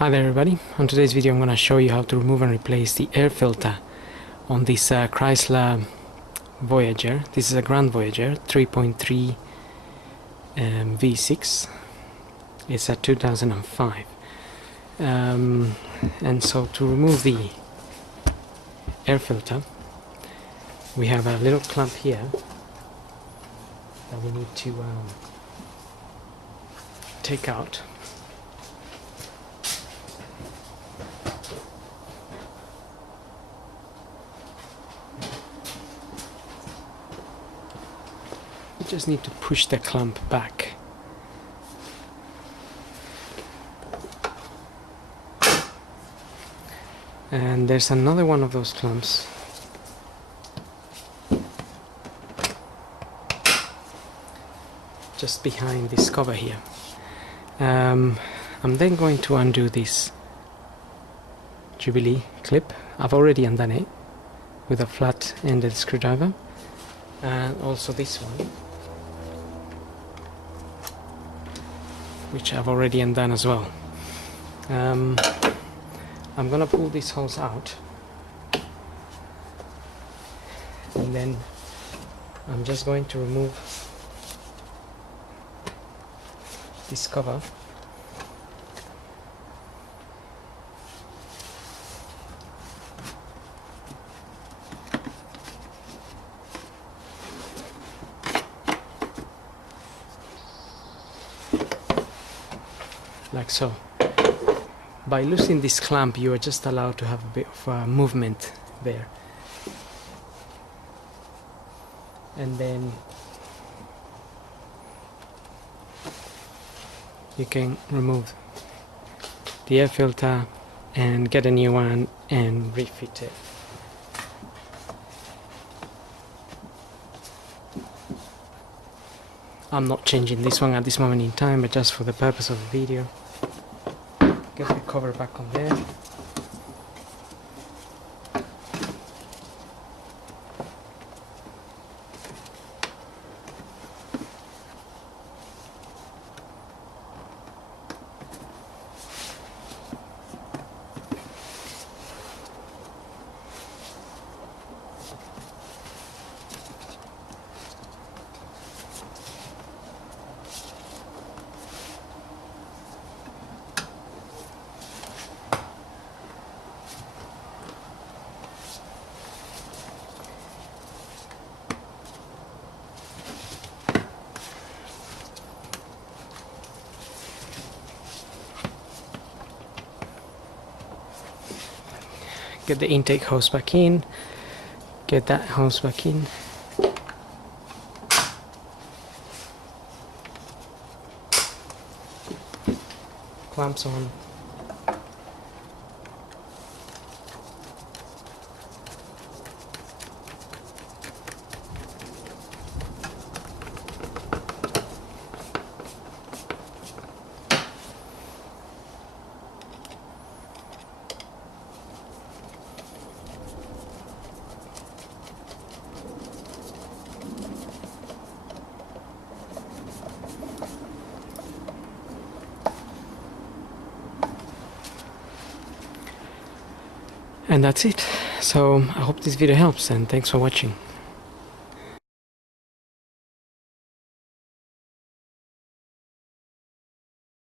Hi there everybody, on today's video I'm going to show you how to remove and replace the air filter on this Chrysler Voyager. This is a Grand Voyager 3.3 V6. It's a 2005 and so to remove the air filter we have a little clamp here that we need to take out. Just need to push the clamp back. And there's another one of those clamps just behind this cover here. I'm then going to undo this Jubilee clip. I've already undone it with a flat-ended screwdriver, and also this one, which I've already undone as well. I'm gonna pull this hose out, and then I'm just going to remove this cover. Like so. By loosening this clamp you are just allowed to have a bit of movement there, and then you can remove the air filter and get a new one and refit it. I'm not changing this one at this moment in time, but just for the purpose of the video. Get the cover back on there. Get the intake hose back in, get that hose back in, clamps on, and that's it. So I hope this video helps, and thanks for watching.